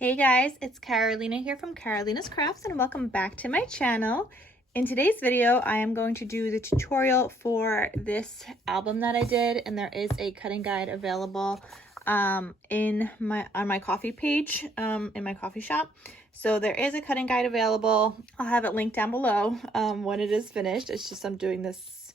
Hey guys, it's Carolina here from KarolinasKrafts and welcome back to my channel. In today's video, I am going to do the tutorial for this album that I did, and there is a cutting guide available on my coffee page in my coffee shop. So there is a cutting guide available. I'll have it linked down below when it is finished. It's just I'm doing this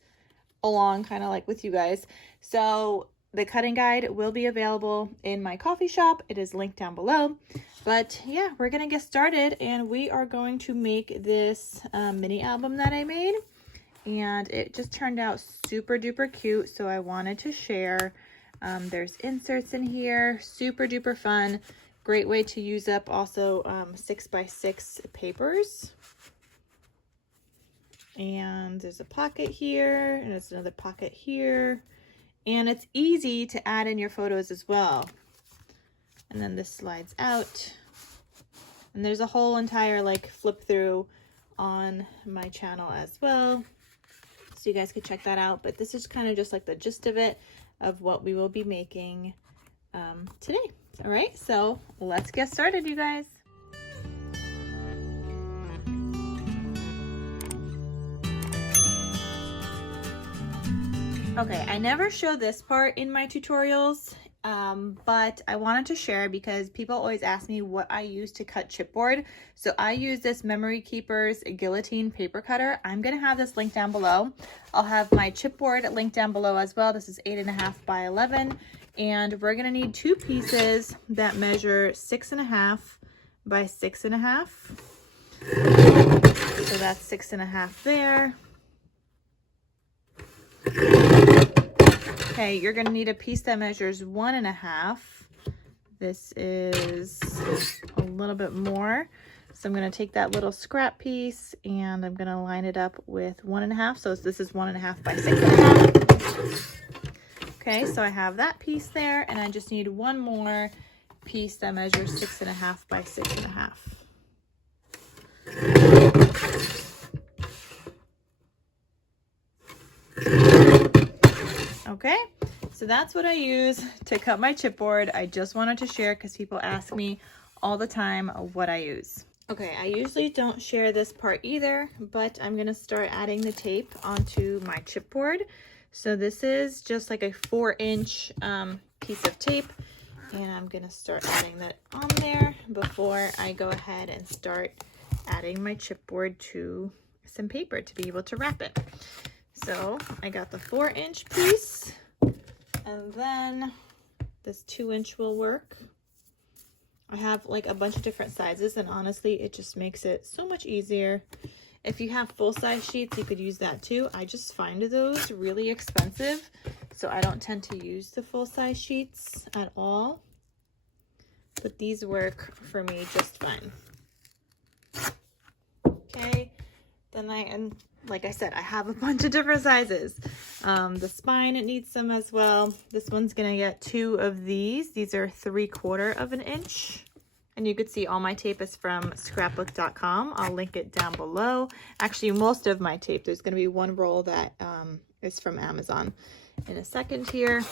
along kind of like with you guys. So the cutting guide will be available in my coffee shop. It is linked down below. But yeah, we're gonna get started and we are going to make this mini album that I made. And it just turned out super duper cute, so I wanted to share. There's inserts in here, super duper fun. Great way to use up also 6x6 papers. And there's a pocket here, and there's another pocket here. And it's easy to add in your photos as well. And then this slides out. And there's a whole entire like flip through on my channel as well. So you guys can check that out. But this is kind of just like the gist of it, of what we will be making today. All right, so let's get started, you guys. Okay, I never show this part in my tutorials, but I wanted to share because people always ask me what I use to cut chipboard. So I use this Memory Keepers guillotine paper cutter. I'm gonna have this linked down below. I'll have my chipboard linked down below as well. This is 8.5 by 11, and we're gonna need two pieces that measure 6.5 by 6.5. So that's 6.5 there. Okay, you're gonna need a piece that measures 1.5. This is a little bit more. So I'm gonna take that little scrap piece and I'm gonna line it up with 1.5. So this is 1.5 by 6.5. Okay, so I have that piece there, and I just need one more piece that measures 6.5 by 6.5. Okay, so that's what I use to cut my chipboard. I just wanted to share because people ask me all the time what I use. Okay, I usually don't share this part either, but I'm gonna start adding the tape onto my chipboard. So this is just like a 4-inch piece of tape, and I'm gonna start adding that on there before I go ahead and start adding my chipboard to some paper to be able to wrap it. So I got the 4-inch piece, and then this 2-inch will work. I have like a bunch of different sizes, and honestly, it just makes it so much easier. If you have full-size sheets, you could use that too. I just find those really expensive, so I don't tend to use the full-size sheets at all. But these work for me just fine. Okay, then and like I said, I have a bunch of different sizes. The spine, it needs some as well. This one's gonna get 2 of these. These are 3/4 inch. And you could see all my tape is from scrapbook.com. I'll link it down below. Actually, most of my tape, there's gonna be one roll that is from Amazon in a second here.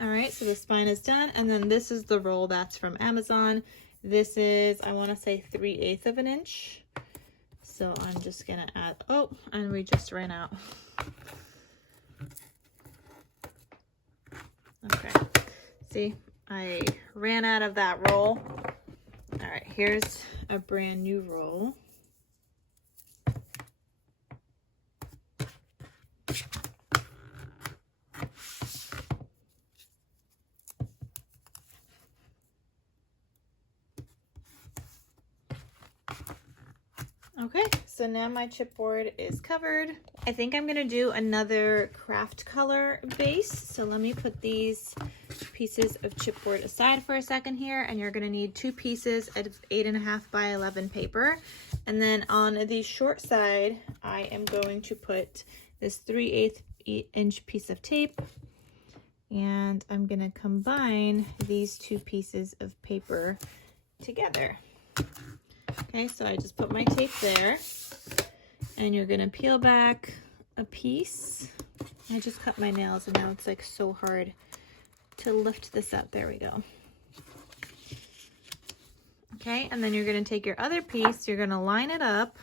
All right, so the spine is done. And then this is the roll that's from Amazon. This is, I want to say 3/8 inch. So I'm just gonna add, oh, and we just ran out. Okay, see, I ran out of that roll. All right, here's a brand new roll. Okay, so now my chipboard is covered. I think I'm gonna do another craft color base. So let me put these pieces of chipboard aside for a second here, and you're gonna need 2 pieces of 8.5 by 11 paper. And then on the short side, I am going to put this 3/8 inch piece of tape, and I'm gonna combine these 2 pieces of paper together. Okay, so I just put my tape there, and you're gonna peel back a piece. I just cut my nails and now it's like so hard to lift this up. There we go. Okay, and then you're going to take your other piece, you're going to line it up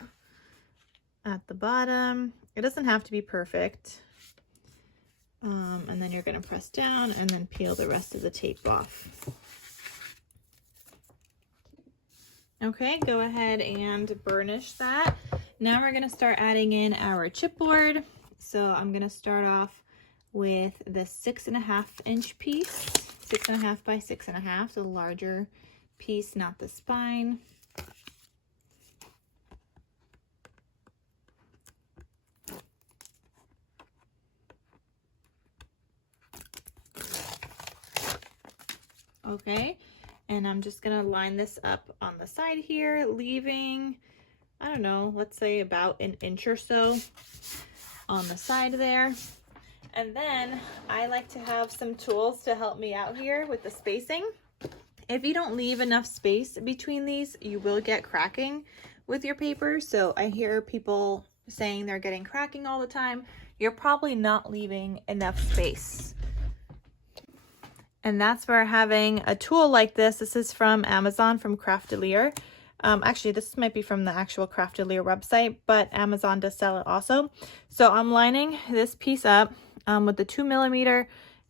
at the bottom. It doesn't have to be perfect. And then you're going to press down and then peel the rest of the tape off. Okay, go ahead and burnish that. Now we're going to start adding in our chipboard. So I'm going to start off with the 6.5 inch piece, 6.5 by 6.5, the larger piece, not the spine. Okay, and I'm just gonna line this up on the side here, leaving, I don't know, let's say about an inch or so on the side there. And then I like to have some tools to help me out here with the spacing. If you don't leave enough space between these, you will get cracking with your paper. So I hear people saying they're getting cracking all the time. You're probably not leaving enough space. And that's where having a tool like this is from Amazon, from Craftelier. Actually, this might be from the actual Craftelier website, but Amazon does sell it also. So I'm lining this piece up with the 2mm,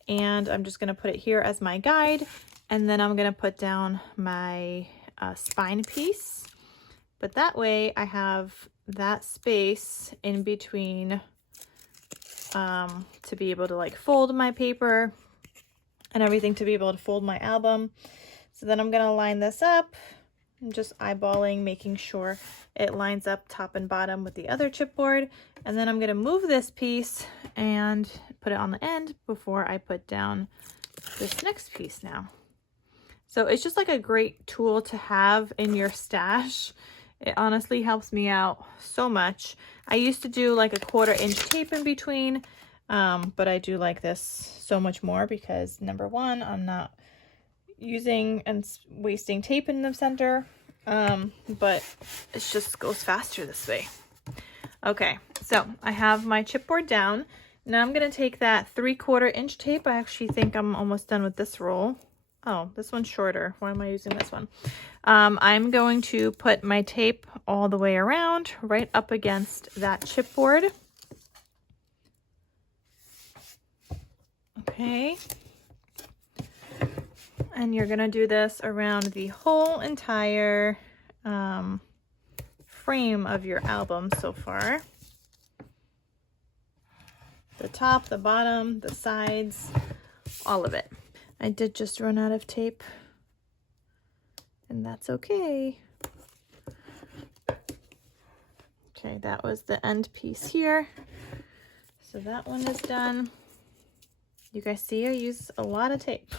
and I'm just going to put it here as my guide. And then I'm going to put down my spine piece. But that way I have that space in between to be able to like fold my paper and everything, to be able to fold my album. So then I'm going to line this up. I'm just eyeballing, making sure it lines up top and bottom with the other chipboard. And then I'm going to move this piece and put it on the end before I put down this next piece now. So it's just like a great tool to have in your stash. It honestly helps me out so much. I used to do like a 1/4 inch tape in between, but I do like this so much more because number one, I'm not using and wasting tape in the center, but it just goes faster this way. Okay, so I have my chipboard down. Now I'm going to take that 3/4 inch tape. I actually think I'm almost done with this roll. Oh, this one's shorter. Why am I using this one? I'm going to put my tape all the way around, right up against that chipboard. Okay. And you're going to do this around the whole entire frame of your album so far. The top, the bottom, the sides, all of it. I did just run out of tape, and that's okay. Okay, that was the end piece here. So that one is done. You guys see I use a lot of tape.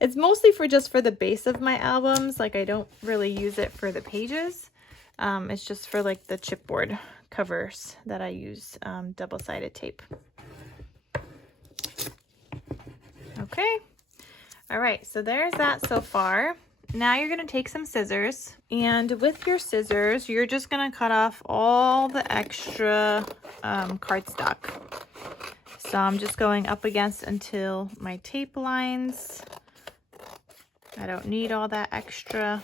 It's mostly just for the base of my albums. Like I don't really use it for the pages. It's just for like the chipboard covers that I use double-sided tape. Okay. All right, so there's that so far. Now you're going to take some scissors, and with your scissors, you're just going to cut off all the extra cardstock. So I'm just going up against until my tape lines. I don't need all that extra.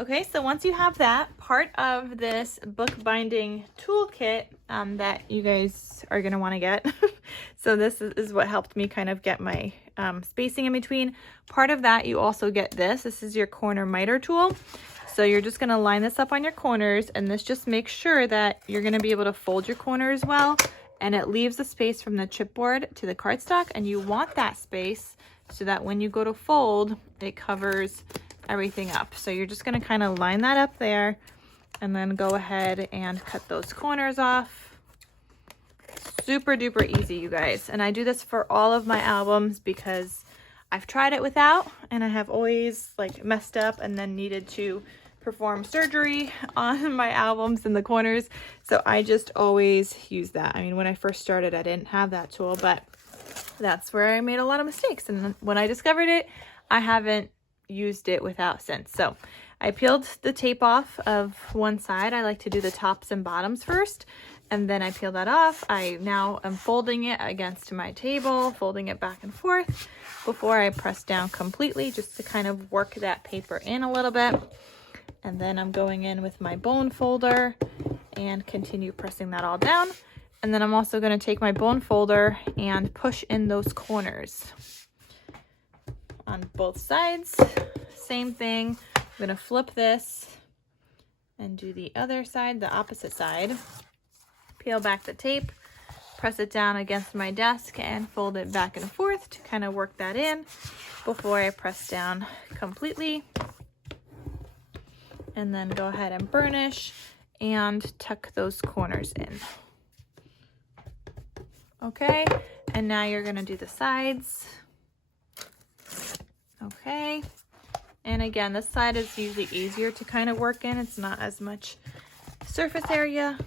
Okay, so once you have that, part of this bookbinding toolkit that you guys are going to want to get, so this is what helped me kind of get my spacing in between. Part of that, you also get this. This is your corner miter tool. So you're just going to line this up on your corners, and this just makes sure that you're going to be able to fold your corners well, and it leaves a space from the chipboard to the cardstock, and you want that space so that when you go to fold, it covers everything up. So you're just going to kind of line that up there and then go ahead and cut those corners off. Super duper easy, you guys. And I do this for all of my albums because I've tried it without, and I have always like messed up and then needed to perform surgery on my albums in the corners. So I just always use that. I mean, when I first started, I didn't have that tool, but that's where I made a lot of mistakes. And when I discovered it, I haven't used it without since. So I peeled the tape off of one side. I like to do the tops and bottoms first, and then I peel that off. I now am folding it against my table, folding it back and forth before I press down completely, just to kind of work that paper in a little bit. And then I'm going in with my bone folder and continue pressing that all down. And then I'm also going to take my bone folder and push in those corners on both sides. Same thing. I'm going to flip this and do the other side, the opposite side. Peel back the tape, press it down against my desk, and fold it back and forth to kind of work that in before I press down completely. And then go ahead and burnish and tuck those corners in. Okay, and now you're gonna do the sides. Okay, and again, this side is usually easier to kind of work in. It's not as much surface area,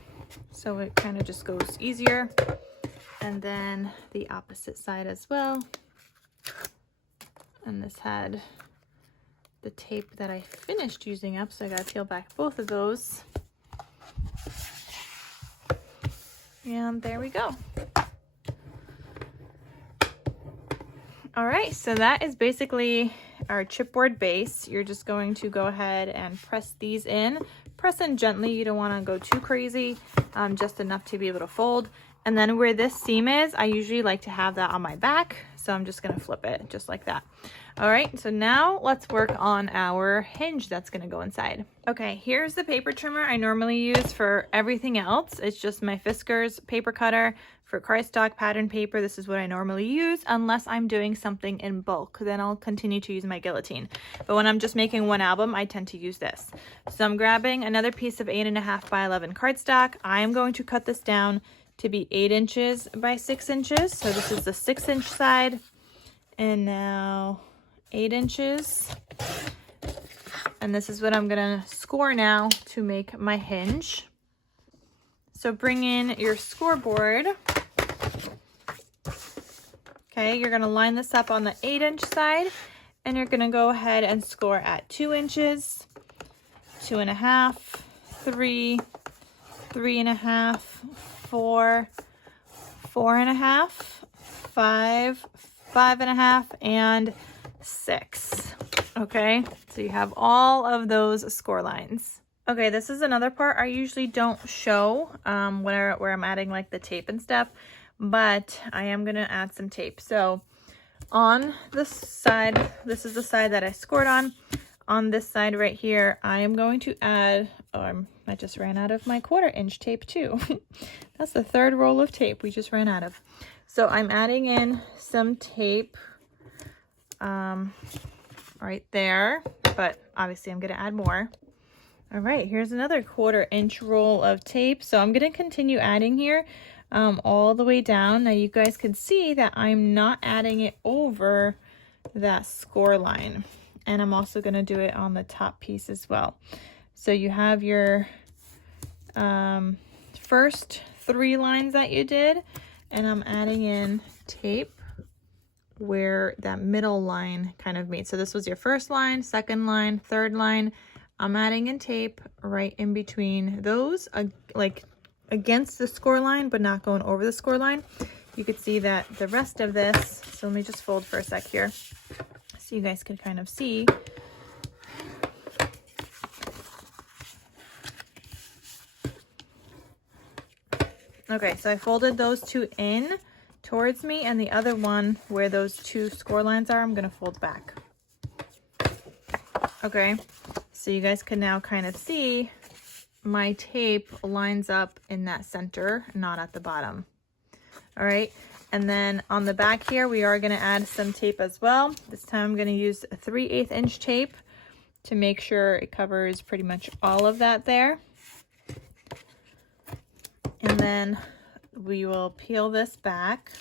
so it kind of just goes easier. And then the opposite side as well. And this had the tape that I finished using up, so I gotta peel back both of those. And there we go. All right, so that is basically our chipboard base. You're just going to go ahead and press these in. Press in gently, you don't wanna go too crazy, just enough to be able to fold. And then where this seam is, I usually like to have that on my back, so I'm just gonna flip it just like that. All right, so now let's work on our hinge that's gonna go inside. Okay, here's the paper trimmer I normally use for everything else. It's just my Fiskars paper cutter. For cardstock pattern paper, this is what I normally use, unless I'm doing something in bulk. Then I'll continue to use my guillotine. But when I'm just making one album, I tend to use this. So I'm grabbing another piece of 8.5 by 11 cardstock. I am going to cut this down to be 8 inches by 6 inches. So this is the 6-inch side, and now 8 inches. And this is what I'm gonna score now to make my hinge. So bring in your scoreboard. Okay, you're gonna line this up on the 8-inch side, and you're gonna go ahead and score at 2 inches, 2.5, 3, 3.5, 4, 4.5, 5, 5.5, and 6. Okay, so you have all of those score lines. Okay, this is another part I usually don't show where I'm adding like the tape and stuff, but I am gonna add some tape. So on this side, this is the side that I scored on. On this side right here, I am going to add, I just ran out of my 1/4-inch tape too. That's the 3rd roll of tape we just ran out of. So I'm adding in some tape right there, but obviously I'm gonna add more. All right, here's another 1/4-inch roll of tape. So I'm gonna continue adding here all the way down. Now you guys can see that I'm not adding it over that score line. And I'm also gonna do it on the top piece as well. So you have your first 3 lines that you did, and I'm adding in tape where that middle line kind of meets. So this was your first line, second line, third line. I'm adding in tape right in between those, like against the score line, but not going over the score line. You could see that the rest of this, so let me just fold for a sec here so you guys can kind of see. Okay, so I folded those 2 in towards me, and the other one where those 2 score lines are, I'm gonna fold back. Okay, so you guys can now kind of see my tape lines up in that center, not at the bottom. All right, and then on the back here, we are gonna add some tape as well. This time I'm gonna use a 3/8-inch tape to make sure it covers pretty much all of that there. And then we will peel this back,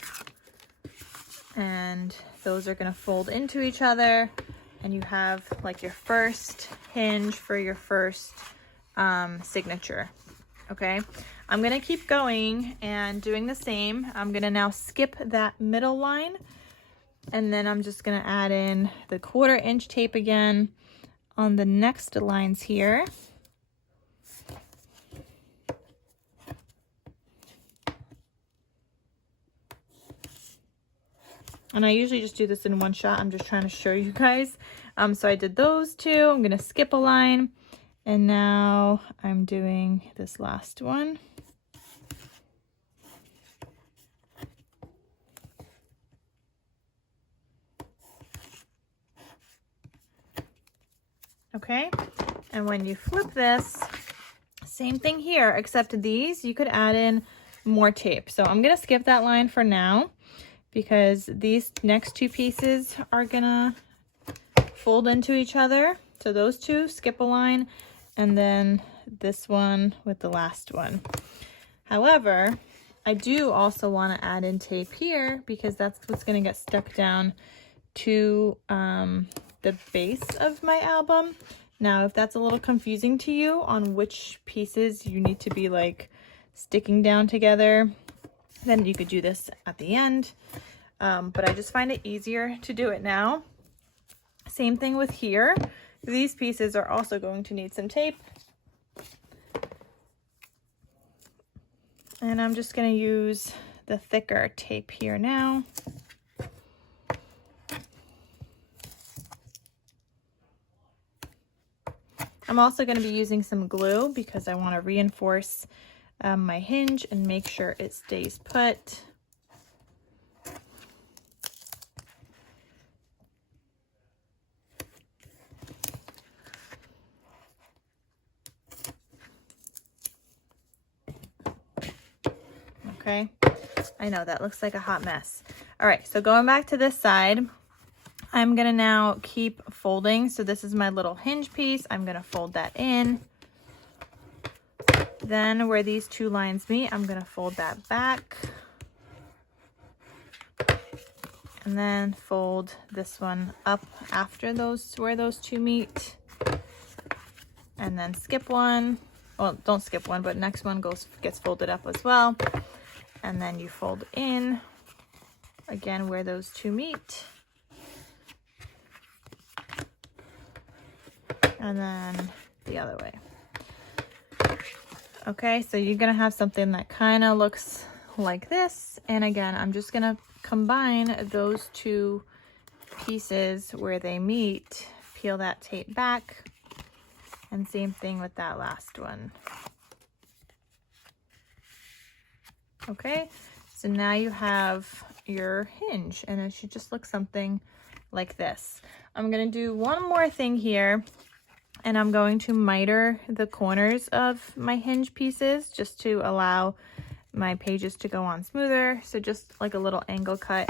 and those are gonna fold into each other, and you have like your first hinge for your first signature. Okay, I'm gonna keep going and doing the same. I'm gonna now skip that middle line, and then I'm just gonna add in the 1/4 inch tape again on the next lines here. And I usually just do this in one shot. I'm just trying to show you guys. So I did those two. I'm gonna skip a line, and now I'm doing this last one. Okay, and when you flip this, same thing here, except these, you could add in more tape. So I'm gonna skip that line for now, because these next two pieces are gonna fold into each other. So those two, skip a line, and then this one with the last one. However, I do also want to add in tape here, because that's what's going to get stuck down to the base of my album. Now, if that's a little confusing to you on which pieces you need to be like sticking down together, then you could do this at the end. But I just find it easier to do it now. Same thing with here. These pieces are also going to need some tape. And I'm just going to use the thicker tape here now. I'm also going to be using some glue because I want to reinforce my hinge and make sure it stays put. Okay, I know that looks like a hot mess. All right, so going back to this side, I'm gonna now keep folding. So this is my little hinge piece. I'm gonna fold that in. Then where these two lines meet, I'm gonna fold that back. And then fold this one up after those, where those two meet. And then skip one. Well, don't skip one, but next one gets folded up as well. And then you fold in again where those two meet. And then the other way. Okay, so you're gonna have something that kind of looks like this. And again, I'm just gonna combine those two pieces where they meet, peel that tape back, and same thing with that last one. Okay, so now you have your hinge, and it should just look something like this. I'm gonna do one more thing here, and I'm going to miter the corners of my hinge pieces just to allow my pages to go on smoother. So just like a little angle cut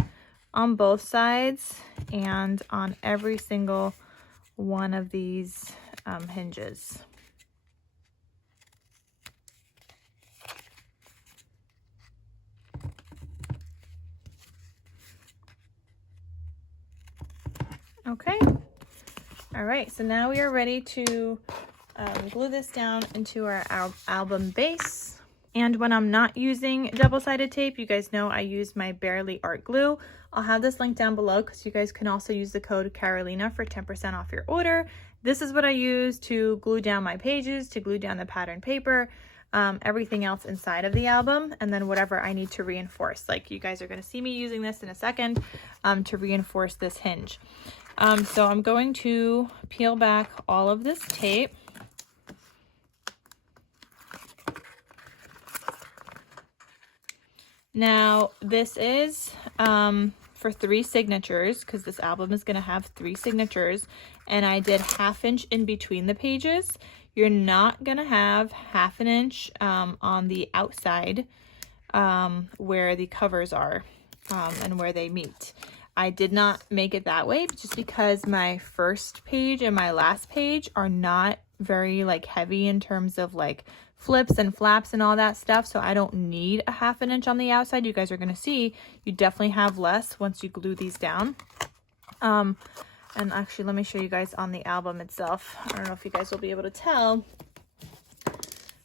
on both sides and on every single one of these hinges. Okay. All right, so now we are ready to glue this down into our album base. And when I'm not using double-sided tape, you guys know I use my Barely Art glue. I'll have this link down below because you guys can also use the code Carolina for 10% off your order. This is what I use to glue down my pages, to glue down the pattern paper, everything else inside of the album, and then whatever I need to reinforce. Like you guys are going to see me using this in a second to reinforce this hinge. So I'm going to peel back all of this tape. Now this is for 3 signatures because this album is going to have 3 signatures, and I did 1/2 inch in between the pages. You're not going to have 1/2 inch on the outside where the covers are and where they meet. I did not make it that way just because my first page and my last page are not very like heavy in terms of like flips and flaps and all that stuff, so I don't need a 1/2 inch on the outside. You guys are going to see you definitely have less once you glue these down. And actually, let me show you guys on the album itself. I don't know if you guys will be able to tell,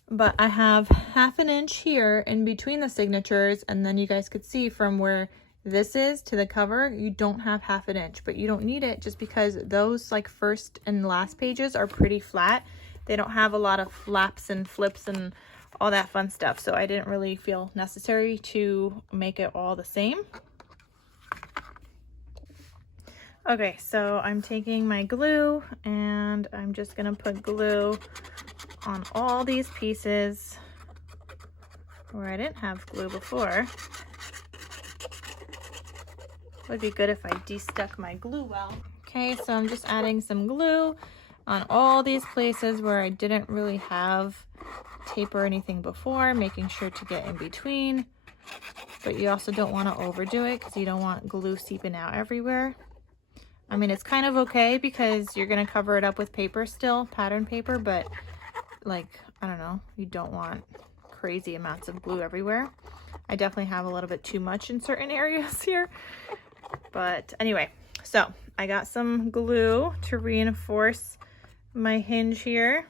but I have 1/2 inch here in between the signatures, and then you guys could see from where this is to the cover, you don't have 1/2 inch, but you don't need it just because those like first and last pages are pretty flat. They don't have a lot of flaps and flips and all that fun stuff, so I didn't really feel necessary to make it all the same. Okay, so I'm taking my glue and I'm just gonna put glue on all these pieces where I didn't have glue before. Would be good if I de-stuck my glue well. Okay, so I'm just adding some glue on all these places where I didn't really have tape or anything before, making sure to get in between. But you also don't want to overdo it because you don't want glue seeping out everywhere. I mean, it's kind of okay because you're going to cover it up with paper still, pattern paper, but like, I don't know, you don't want crazy amounts of glue everywhere. I definitely have a little bit too much in certain areas here. But anyway, so I got some glue to reinforce my hinge here.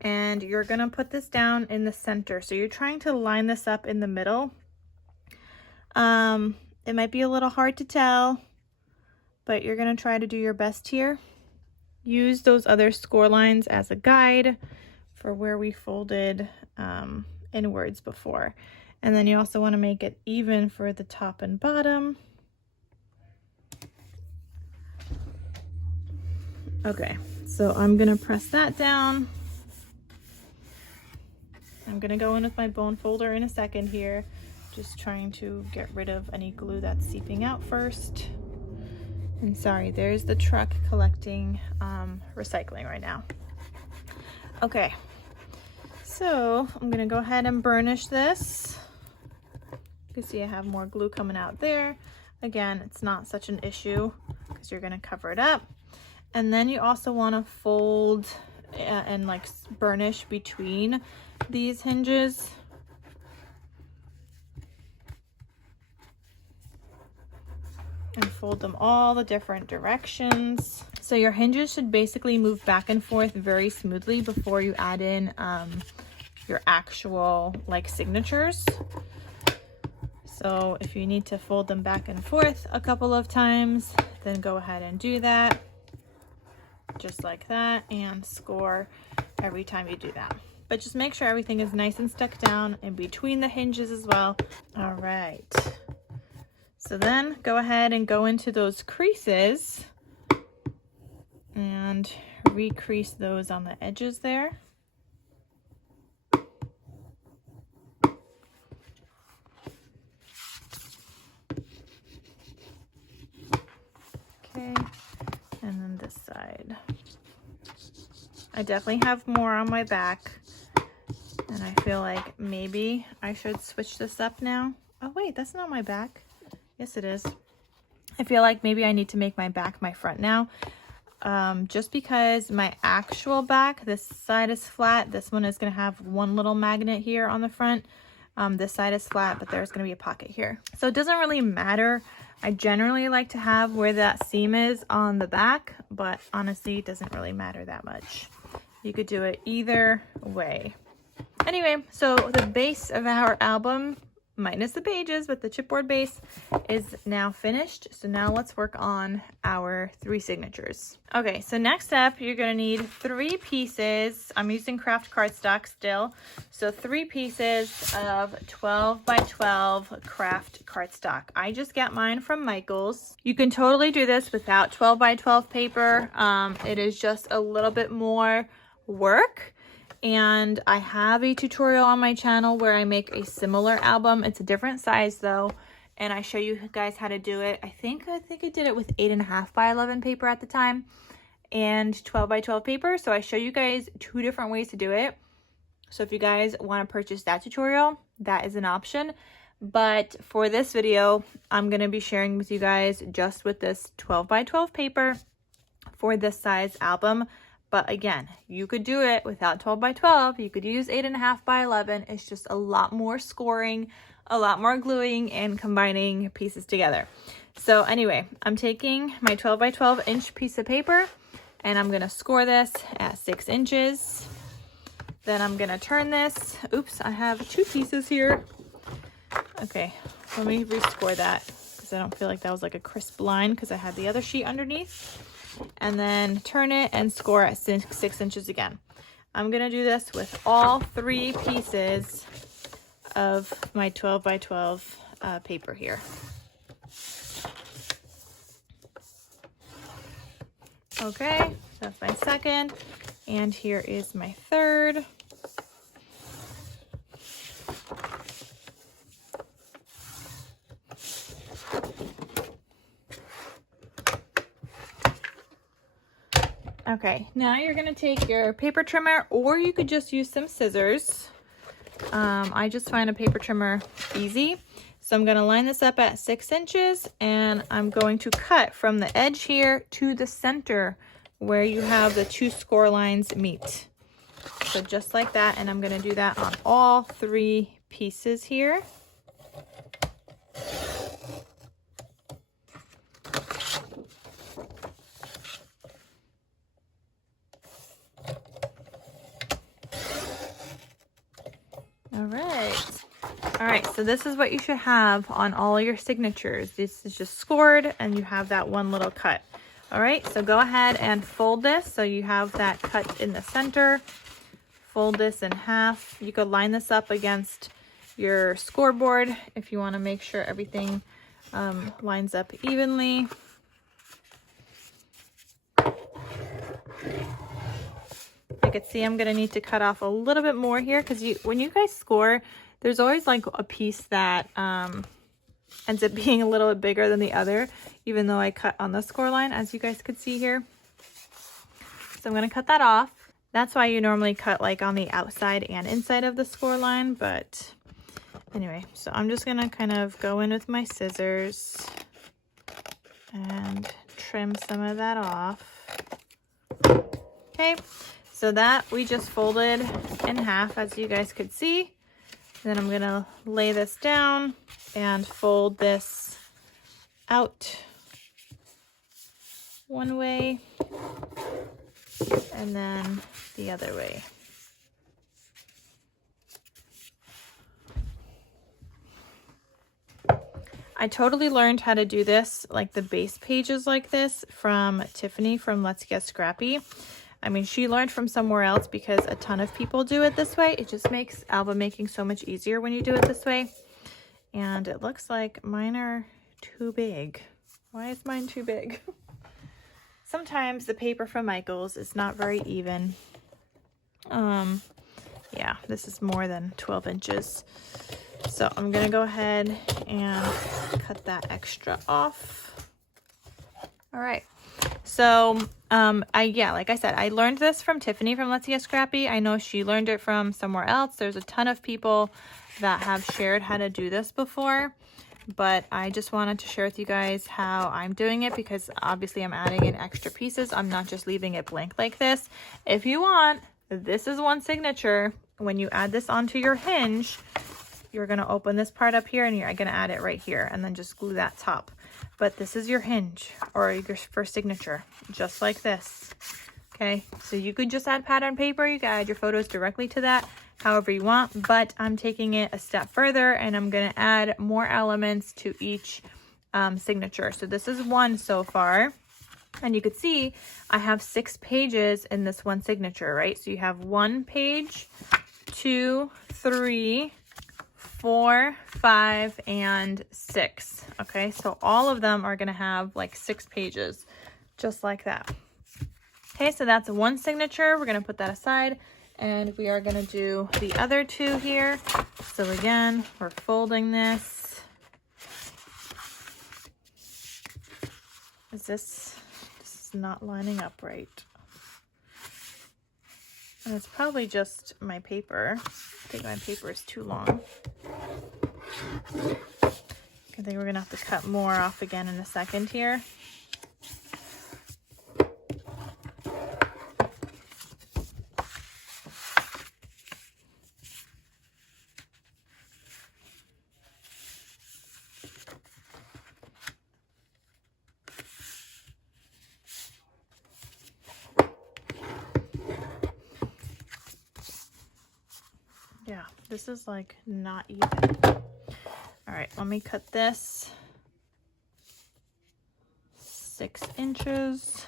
And you're going to put this down in the center. So you're trying to line this up in the middle. It might be a little hard to tell, but you're going to try to do your best here. Use those other score lines as a guide for where we folded inwards before. And then you also want to make it even for the top and bottom. Okay, so I'm going to press that down. I'm going to go in with my bone folder in a second here. Just trying to get rid of any glue that's seeping out first. And sorry, there's the truck collecting recycling right now. Okay, so I'm gonna go ahead and burnish this. You can see I have more glue coming out there. Again, it's not such an issue because you're gonna cover it up. And then you also wanna fold and like burnish between these hinges. And fold them all the different directions. So your hinges should basically move back and forth very smoothly before you add in your actual like signatures. So if you need to fold them back and forth a couple of times, then go ahead and do that. Just like that, and score every time you do that. But just make sure everything is nice and stuck down in between the hinges as well. All right. So then go ahead and go into those creases and recrease those on the edges there. Okay, and then this side. I definitely have more on my back, and I feel like maybe I should switch this up now. Oh wait, that's not my back. Yes, it is. I feel like maybe I need to make my back my front now. Just because my actual back, this side is flat. This one is going to have one little magnet here on the front. This side is flat, but there's going to be a pocket here. So it doesn't really matter. I generally like to have where that seam is on the back, but honestly, it doesn't really matter that much. You could do it either way. Anyway, so the base of our album, minus the pages, but the chipboard base is now finished. So now let's work on our 3 signatures. Okay, so next up, you're gonna need 3 pieces. I'm using craft cardstock still. So 3 pieces of 12 by 12 craft cardstock. I just got mine from Michael's. You can totally do this without 12 by 12 paper. It is just a little bit more work. And I have a tutorial on my channel where I make a similar album. It's a different size though, and I show you guys how to do it. I think I did it with 8.5 by 11 paper at the time and 12 by 12 paper. So I show you guys 2 different ways to do it. So if you guys want to purchase that tutorial, that is an option. But for this video, I'm going to be sharing with you guys just with this 12 by 12 paper for this size album But again, you could do it without 12 by 12. You could use 8.5 by 11. It's just a lot more scoring, a lot more gluing and combining pieces together. So anyway, I'm taking my 12 by 12 inch piece of paper and I'm gonna score this at 6 inches. Then I'm gonna turn this. Oops, I have 2 pieces here. Okay, let me rescore that because I don't feel like that was like a crisp line because I had the other sheet underneath. And then turn it and score at 6 inches again. I'm gonna do this with all 3 pieces of my 12 by 12 paper here. Okay, that's my second, and here is my third. Okay, now you're gonna take your paper trimmer, or you could just use some scissors. I just find a paper trimmer easy. So I'm gonna line this up at 6 inches, and I'm going to cut from the edge here to the center where you have the 2 score lines meet. So just like that, and I'm gonna do that on all 3 pieces here. All right, so this is what you should have on all your signatures. This is just scored and you have that one little cut. All right, so go ahead and fold this so you have that cut in the center. Fold this in half. You could line this up against your scoreboard if you want to make sure everything lines up evenly. I could see I'm gonna need to cut off a little bit more here because when you guys score, there's always like a piece that ends up being a little bit bigger than the other, even though I cut on the score line, as you guys could see here. So I'm gonna cut that off. That's why you normally cut like on the outside and inside of the score line, but anyway, so I'm just gonna kind of go in with my scissors and trim some of that off. Okay. So that we just folded in half, as you guys could see. Then I'm gonna lay this down and fold this out one way and then the other way. I totally learned how to do this, like the base pages like this, from Tiffany from Let's Get Scrappy. I mean, she learned from somewhere else because a ton of people do it this way. It just makes album making so much easier when you do it this way. And it looks like mine are too big. Why is mine too big? Sometimes the paper from Michaels is not very even. Yeah, this is more than 12 inches. So I'm gonna go ahead and cut that extra off. All right. So, like I said, I learned this from Tiffany from Let's Get Scrappy. I know she learned it from somewhere else. There's a ton of people that have shared how to do this before, but I just wanted to share with you guys how I'm doing it because obviously I'm adding in extra pieces. I'm not just leaving it blank like this. If you want, this is one signature. When you add this onto your hinge, you're going to open this part up here and you're going to add it right here and then just glue that top. But this is your hinge or your first signature, just like this. Okay, so you could just add pattern paper. You can add your photos directly to that, however you want. But I'm taking it a step further and I'm going to add more elements to each signature. So this is one so far. And you could see I have 6 pages in this one signature, right? So you have 1 page, 2, 3, 4, 5, and 6. Okay, so all of them are going to have like 6 pages, just like that. Okay, so that's one signature. We're going to put that aside, and we are going to do the other 2 here. So again, we're folding this. This is not lining up right. And it's probably just my paper. I think my paper is too long. I think we're gonna have to cut more off again in a second here. Yeah, this is like not even. All right, let me cut this 6 inches.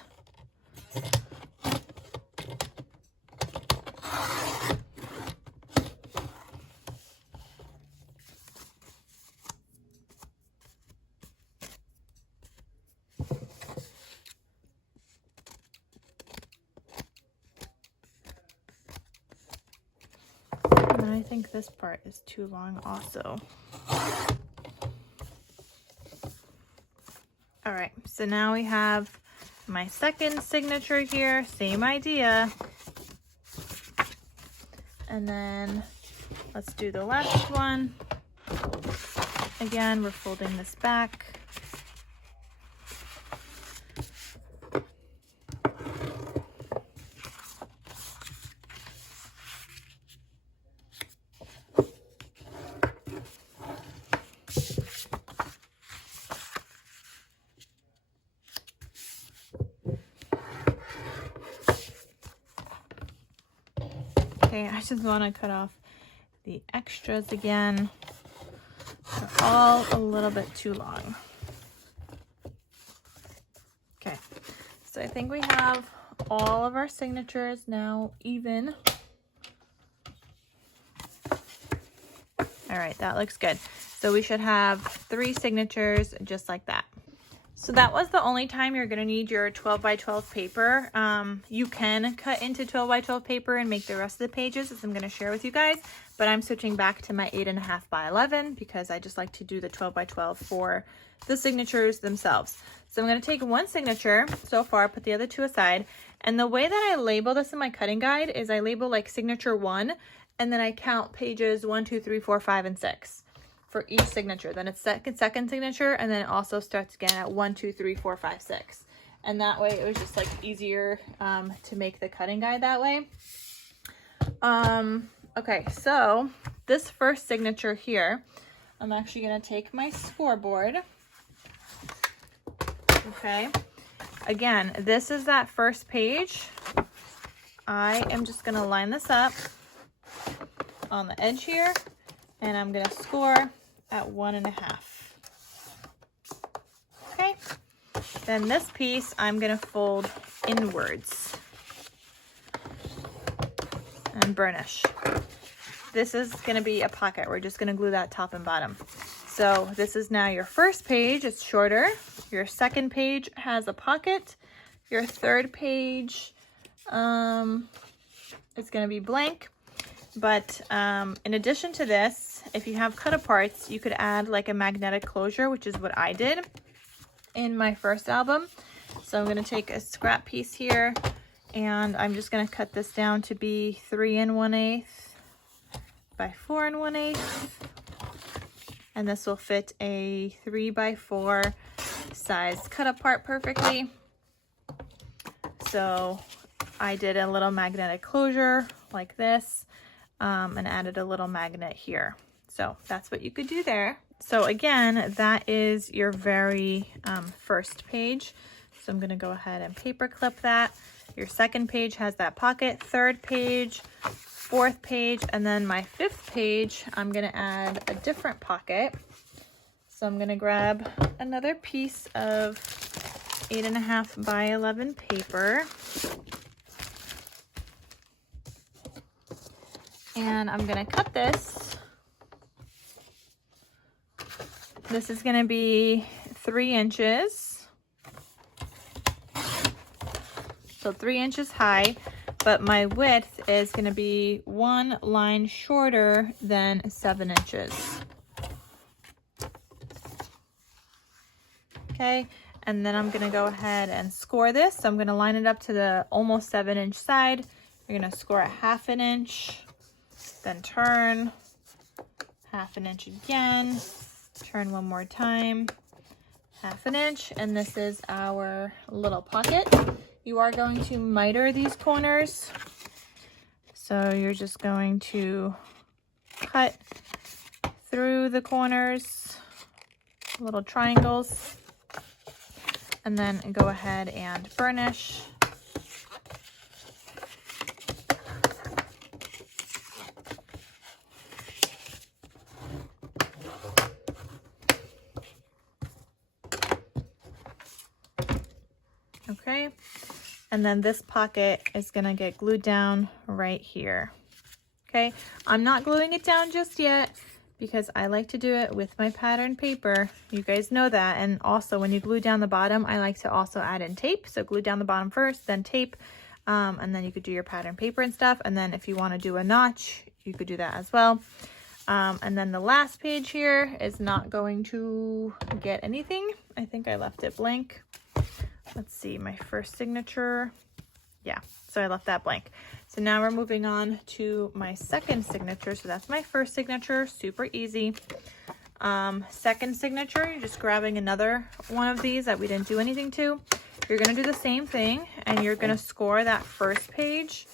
And I think this part is too long also. All right, so now we have my second signature here, same idea. And then let's do the last one. Again, we're folding this back. Okay, I just want to cut off the extras again. They're all a little bit too long. Okay, so I think we have all of our signatures now even. All right, that looks good. So we should have 3 signatures just like that. So that was the only time you're going to need your 12 by 12 paper. You can cut into 12 by 12 paper and make the rest of the pages, as I'm going to share with you guys, but I'm switching back to my 8.5 by 11 because I just like to do the 12 by 12 for the signatures themselves. So I'm going to take one signature so far, put the other 2 aside, and the way that I label this in my cutting guide is I label like signature 1, and then I count pages 1, 2, 3, 4, 5, and 6. For each signature. Then it's second signature, and then it also starts again at 1, 2, 3, 4, 5, 6. And that way it was just like easier to make the cutting guide that way. Okay, so this first signature here, I'm actually going to take my scoreboard. Okay, again, this is that first page. I am just going to line this up on the edge here, and I'm going to score at 1.5. Okay, then this piece I'm going to fold inwards and burnish. This is going to be a pocket. We're just going to glue that top and bottom. So this is now your first page. It's shorter. Your second page has a pocket. Your third page is going to be blank. But in addition to this, if you have cut aparts, you could add like a magnetic closure, which is what I did in my first album. So I'm going to take a scrap piece here, and I'm just going to cut this down to be 3 1/8 by 4 1/8. And this will fit a 3 by 4 size cut apart perfectly. So I did a little magnetic closure like this. And added a little magnet here. So that's what you could do there. So again, that is your very first page. So I'm going to go ahead and paper clip that. Your second page has that pocket, third page, fourth page, and then my 5th page, I'm going to add a different pocket. So I'm going to grab another piece of 8.5 by 11 paper. And I'm going to cut this. This is going to be 3 inches. So 3 inches high, but my width is going to be 1 line shorter than 7 inches. Okay, and then I'm going to go ahead and score this. So I'm going to line it up to the almost 7-inch side. You're going to score a 1/2 inch. Then turn 1/2 inch again, turn one more time, 1/2 inch, and this is our little pocket. You are going to miter these corners. So you're just going to cut through the corners, little triangles, and then go ahead and burnish. Okay, and then this pocket is gonna get glued down right here. Okay, I'm not gluing it down just yet because I like to do it with my pattern paper. You guys know that. And also when you glue down the bottom, I like to also add in tape. So glue down the bottom first, then tape, and then you could do your pattern paper and stuff. And then if you want to do a notch, you could do that as well. And then the last page here is not going to get anything. I think I left it blank. Let's see, my first signature. Yeah, so I left that blank. So now we're moving on to my second signature. So that's my first signature, super easy. Second signature, you're just grabbing another one of these that we didn't do anything to. You're gonna do the same thing and you're gonna score that first page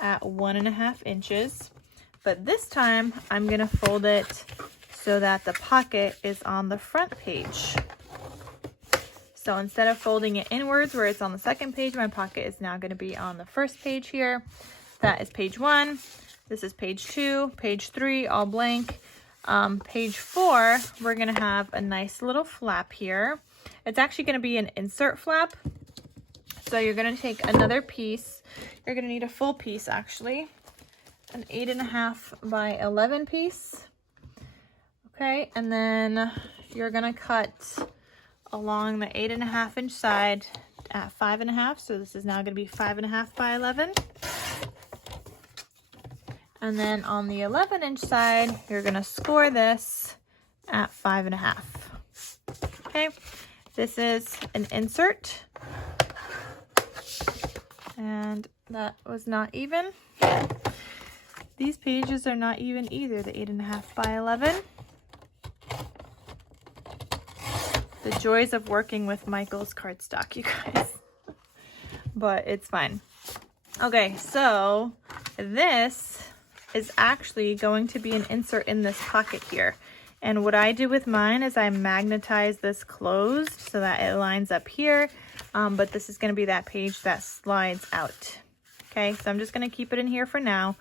at 1.5 inches. But this time I'm gonna fold it so that the pocket is on the front page. So instead of folding it inwards where it's on the second page, my pocket is now going to be on the first page here. That is page 1. This is page 2, page 3, all blank. Page 4, we're going to have a nice little flap here. It's actually going to be an insert flap. So you're going to take another piece. You're going to need a full piece actually. An 8.5 by 11 piece. Okay, and then you're going to cut along the 8.5 inch side at 5.5. So this is now going to be 5.5 by 11. And then on the 11 inch side, you're going to score this at 5.5. Okay, this is an insert. And that was not even. These pages are not even either, the 8.5 by 11. The joys of working with Michael's cardstock, you guys. But it's fine. Okay, so this is actually going to be an insert in this pocket here. And what I do with mine is I magnetize this closed so that it lines up here. But this is going to be that page that slides out. Okay, so I'm just going to keep it in here for now.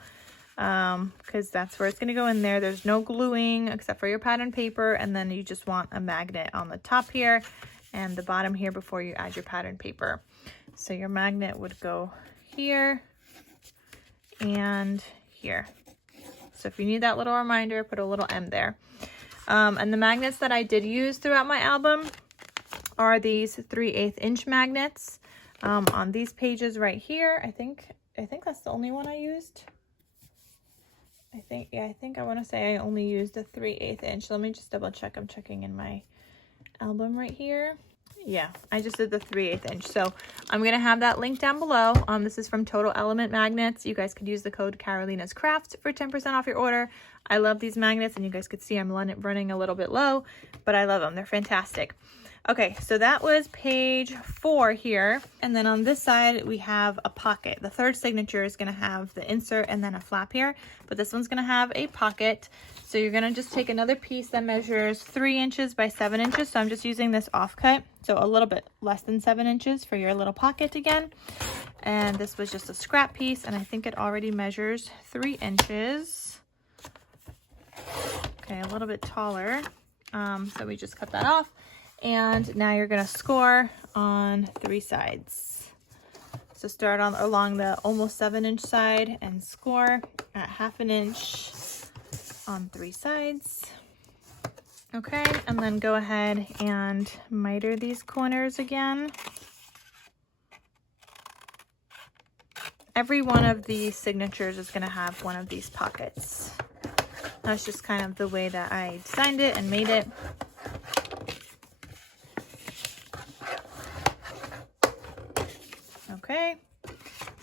Because that's where it's going to go in there. There's no gluing except for your pattern paper, and then you just want a magnet on the top here and the bottom here before you add your pattern paper. So your magnet would go here and here. So if you need that little reminder, put a little M there. And the magnets that I did use throughout my album are these 3/8 inch magnets on these pages right here. I think that's the only one I used. I think I want to say I only used a 3/8 inch. Let me just double check. I'm checking in my album right here. Yeah, I just did the 3/8 inch. So I'm going to have that link down below. This is from Total Element Magnets. You guys could use the code KarolinasKrafts for 10% off your order. I love these magnets, and you guys could see I'm running a little bit low, but I love them. They're fantastic. Okay, so that was page 4 here. And then on this side, we have a pocket. The third signature is going to have the insert and then a flap here, but this one's going to have a pocket. So you're going to just take another piece that measures 3 inches by 7 inches. So I'm just using this offcut, so a little bit less than 7 inches for your little pocket again. And this was just a scrap piece, and I think it already measures 3 inches. Okay, a little bit taller. So we just cut that off. And now you're going to score on 3 sides. So start along the almost 7 inch side and score at 1/2 inch on 3 sides. Okay, and then go ahead and miter these corners again. Every one of these signatures is going to have one of these pockets. That's just kind of the way that I designed it and made it. Okay,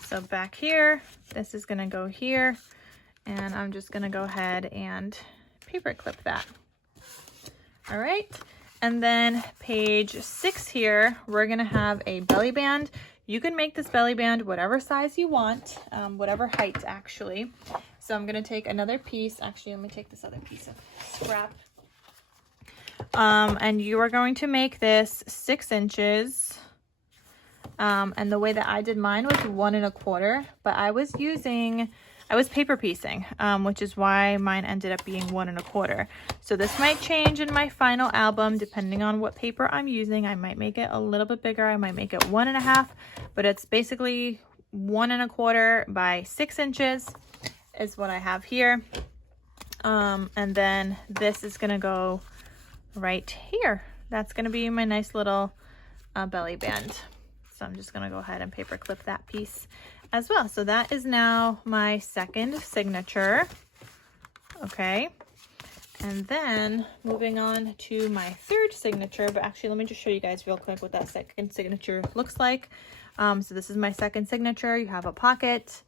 so back here, this is going to go here, and I'm just going to go ahead and paper clip that. All right, and then page 6 here, we're going to have a belly band. You can make this belly band whatever size you want, whatever height actually. So I'm going to take another piece. Actually, let me take this other piece of scrap. And you are going to make this 6 inches. And the way that I did mine was 1 1/4, but I was using I was paper piecing, which is why mine ended up being 1 1/4. So this might change in my final album depending on what paper I'm using. I might make it a little bit bigger. I might make it 1 1/2, but it's basically 1 1/4 by 6 inches is what I have here. And then this is gonna go right here. That's gonna be my nice little belly band. So I'm just gonna go ahead and paper clip that piece as well. So that is now my second signature. Okay. And then moving on to my third signature, but actually let me just show you guys real quick what that second signature looks like. So this is my second signature. You have a pocket,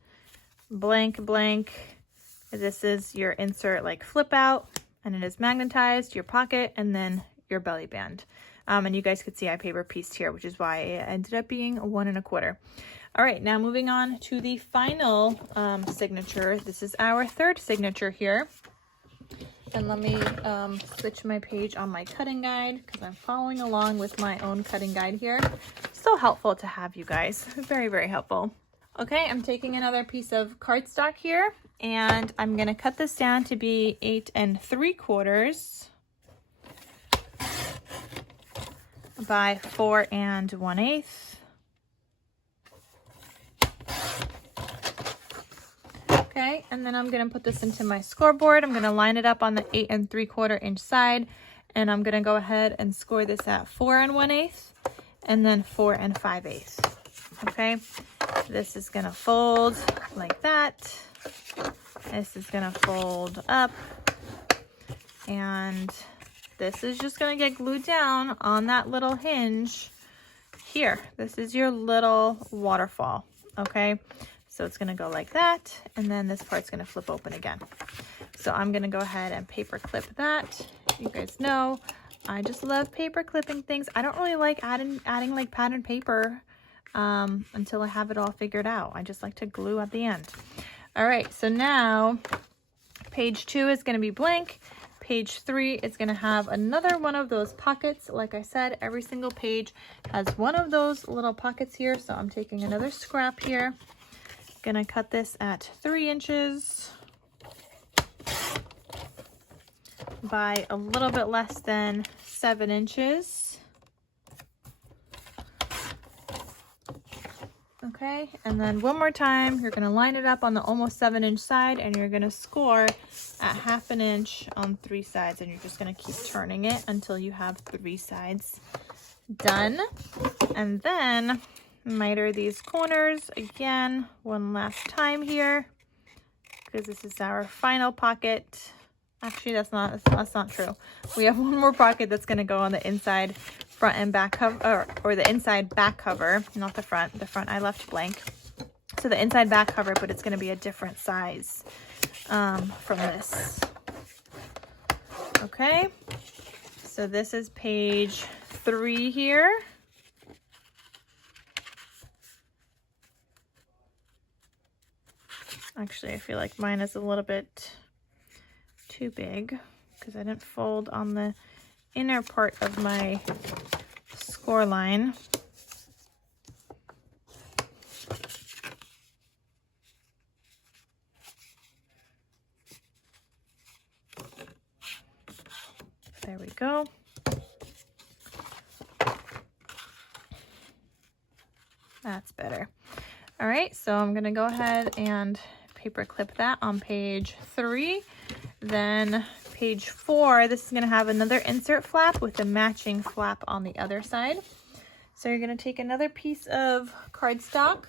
blank, blank. This is your insert like flip out, and it is magnetized, your pocket, and then your belly band. And you guys could see I paper pieced here, which is why it ended up being 1 1/4. All right, now moving on to the final signature. This is our third signature here. And let me switch my page on my cutting guide because I'm following along with my own cutting guide here. Still helpful to have, you guys. Very, very helpful. Okay, I'm taking another piece of cardstock here, and I'm going to cut this down to be 8 3/4 by 4 1/8. Okay, and then I'm going to put this into my scoreboard. I'm going to line it up on the 8 3/4 inch side, and I'm going to go ahead and score this at 4 1/8 and then 4 5/8. Okay, this is going to fold like that. This is going to fold up, and this is just going to get glued down on that little hinge here. This is your little waterfall. Okay, so it's going to go like that, and then this part's going to flip open again. So I'm going to go ahead and paper clip that. You guys know I just love paper clipping things. I don't really like adding like patterned paper until I have it all figured out. I just like to glue at the end. All right, so now page 2 is going to be blank. Page 3 is going to have another one of those pockets. Like I said, every single page has one of those little pockets here. So I'm taking another scrap here. Gonna cut this at 3 inches by a little bit less than 7 inches. Okay, and then one more time, you're gonna line it up on the almost 7 inch side, and you're gonna score at 1/2 inch on 3 sides, and you're just gonna keep turning it until you have 3 sides done. And then miter these corners again one last time here, because this is our final pocket. Actually, that's not true. We have one more pocket that's going to go on the inside front and back cover, or the inside back cover, not the front. The front I left blank. So the inside back cover, but it's going to be a different size from this. Okay, so this is page 3 here. Actually, I feel like mine is a little bit too big because I didn't fold on the inner part of my score line. There we go. That's better. All right, so I'm gonna go ahead and paper clip that on page 3. Then page 4, this is going to have another insert flap with a matching flap on the other side. So you're going to take another piece of cardstock,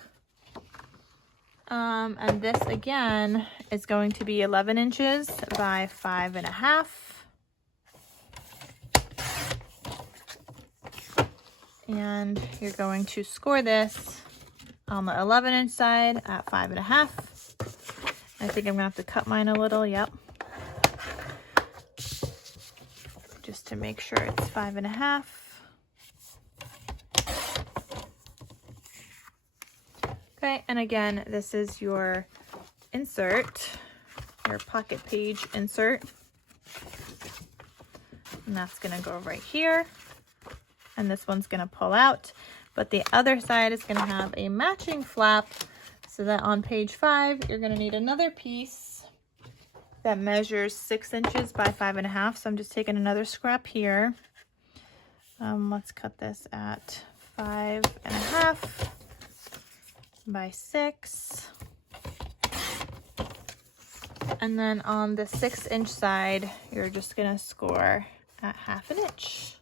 and this again is going to be 11 inches by 5 1/2. And you're going to score this on the 11 inch side at 5 1/2. I think I'm gonna have to cut mine a little, yep. Just to make sure it's 5 1/2. Okay, and again, this is your insert, your pocket page insert. And that's gonna go right here. And this one's gonna pull out, but the other side is gonna have a matching flap. So that on page 5, you're going to need another piece that measures 6 inches by 5.5. So I'm just taking another scrap here. Let's cut this at 5.5 by 6. And then on the 6-inch side, you're just going to score at 1/2 inch.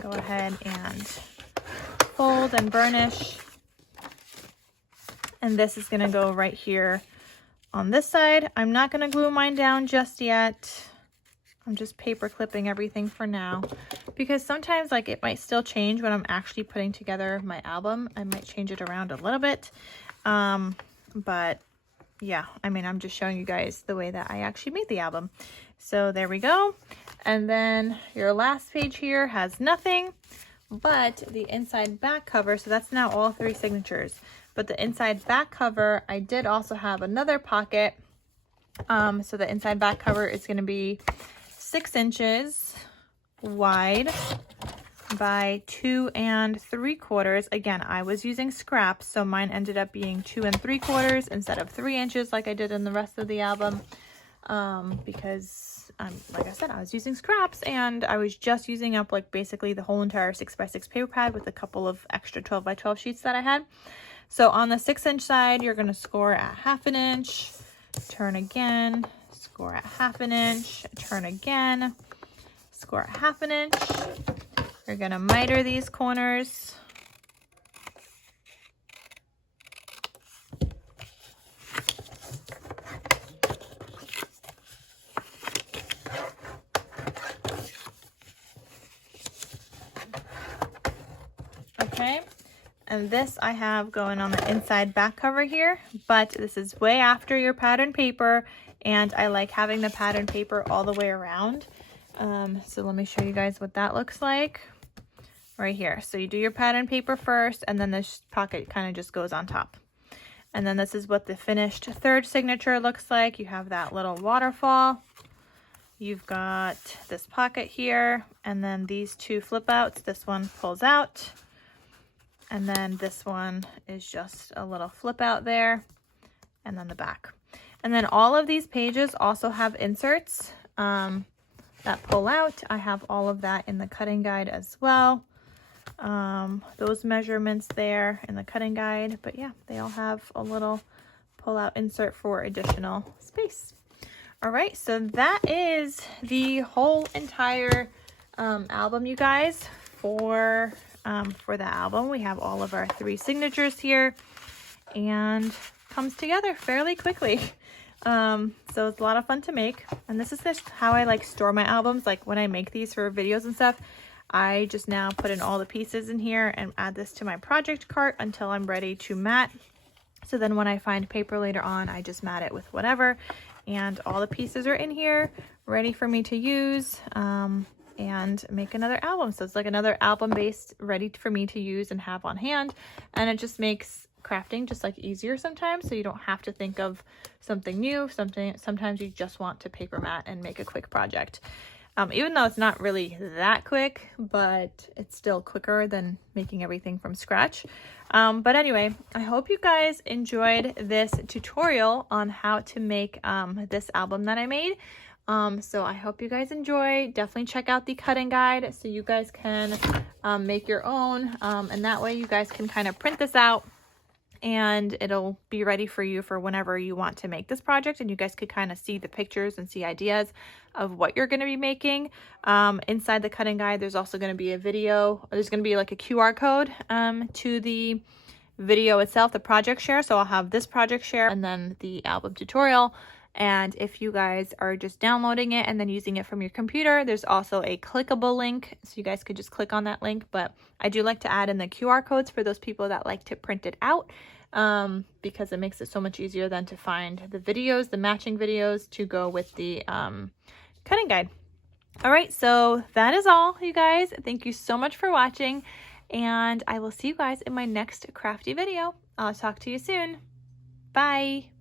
Go ahead and fold and burnish. And this is going to go right here on this side. I'm not going to glue mine down just yet. I'm just paper clipping everything for now, because sometimes like it might still change when I'm actually putting together my album. I might change it around a little bit. But yeah, I mean, I'm just showing you guys the way that I actually made the album. So there we go. And then your last page here has nothing but the inside back cover. So that's now all 3 signatures. But the inside back cover, I did also have another pocket. So the inside back cover is going to be 6 inches wide by 2 3/4. Again, I was using scraps, so mine ended up being 2 3/4 instead of 3 inches like I did in the rest of the album, because like I said, I was using scraps and I was just using up like basically the whole entire 6x6 paper pad with a couple of extra 12x12 sheets that I had. So on the 6-inch side, you're going to score at 1/2 inch, turn again, score at 1/2 inch, turn again, score at 1/2 inch. You're going to miter these corners. Okay. And this I have going on the inside back cover here, but this is way after your pattern paper, and I like having the pattern paper all the way around. So let me show you guys what that looks like right here. So you do your pattern paper first, and then this pocket kind of just goes on top. And then this is what the finished 3rd signature looks like. You have that little waterfall. You've got this pocket here, and then these 2 flip outs. This one pulls out. And then this one is just a little flip out there, and then the back. And then all of these pages also have inserts that pull out. I have all of that in the cutting guide as well. Those measurements there in the cutting guide, but yeah, they all have a little pull out insert for additional space. All right, so that is the whole entire album, you guys, for the album. We have all of our 3 signatures here, and comes together fairly quickly. So it's a lot of fun to make, and this is just how I like store my albums. Like when I make these for videos and stuff, I just now put in all the pieces in here and add this to my project cart until I'm ready to mat. So then when I find paper later on, I just mat it with whatever, and all the pieces are in here ready for me to use and make another album. So it's like another album base ready for me to use and have on hand, and it just makes crafting just like easier sometimes, so you don't have to think of something new. Sometimes you just want to paper mat and make a quick project, even though it's not really that quick, but it's still quicker than making everything from scratch. But anyway, I hope you guys enjoyed this tutorial on how to make this album that I made. So I hope you guys enjoy. Definitely check out the cutting guide so you guys can make your own, and that way you guys can kind of print this out and it'll be ready for you for whenever you want to make this project, and you guys could kind of see the pictures and see ideas of what you're going to be making. Inside the cutting guide, there's also going to be a video. There's going to be like a QR code to the video itself, the project share. So I'll have this project share and then the album tutorial. And if you guys are just downloading it and then using it from your computer, there's also a clickable link, so you guys could just click on that link. But I do like to add in the QR codes for those people that like to print it out, because it makes it so much easier than to find the videos, the matching videos to go with the cutting guide. All right, so that is all, you guys. Thank you so much for watching, and I will see you guys in my next crafty video. I'll talk to you soon. Bye.